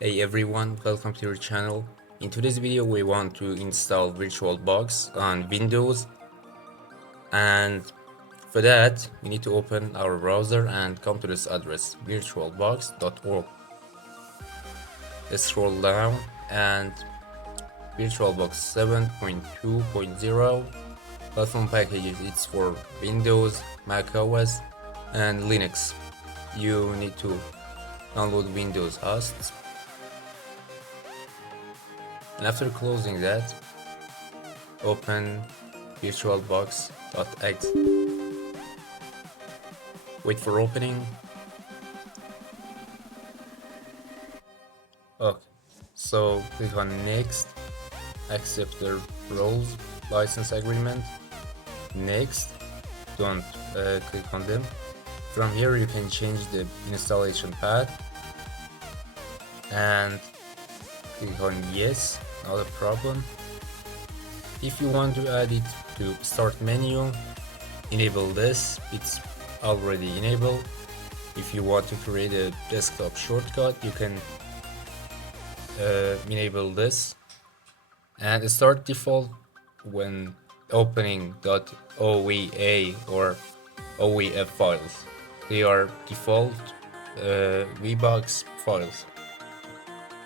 Hey everyone, welcome to your channel. In today's video we want to install Virtualbox on Windows, and for that we need to open our browser and come to this address virtualbox.org. Let's scroll down and Virtualbox 7.2.0 platform packages. It's for Windows, Mac OS and Linux. You need to download Windows hosts, and after closing that, open virtualbox.exe. Wait for opening. Okay, so click on next, accept the roles license agreement, next, don't click on them. From here you can change the installation path and click on yes, not a problem. If you want to add it to start menu, enable this, it's already enabled. If you want to create a desktop shortcut, you can enable this, and start default when opening .oea or OEF files. They are default VBox files.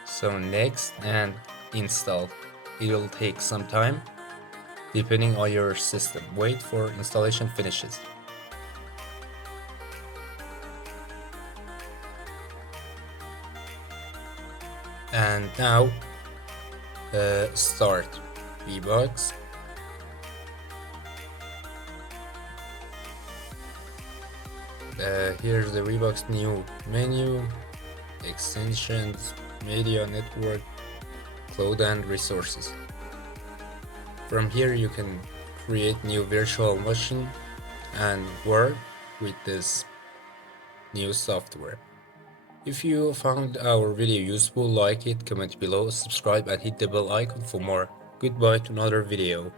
So next and install. It will take some time depending on your system. Wait for installation finishes. And now start VBox. Here's the VBox new menu, extensions, media network, cloud and resources. From here you can create new virtual machine and work with this new software. If you found our video useful, like it, comment below, subscribe and hit the bell icon for more. Goodbye to another video.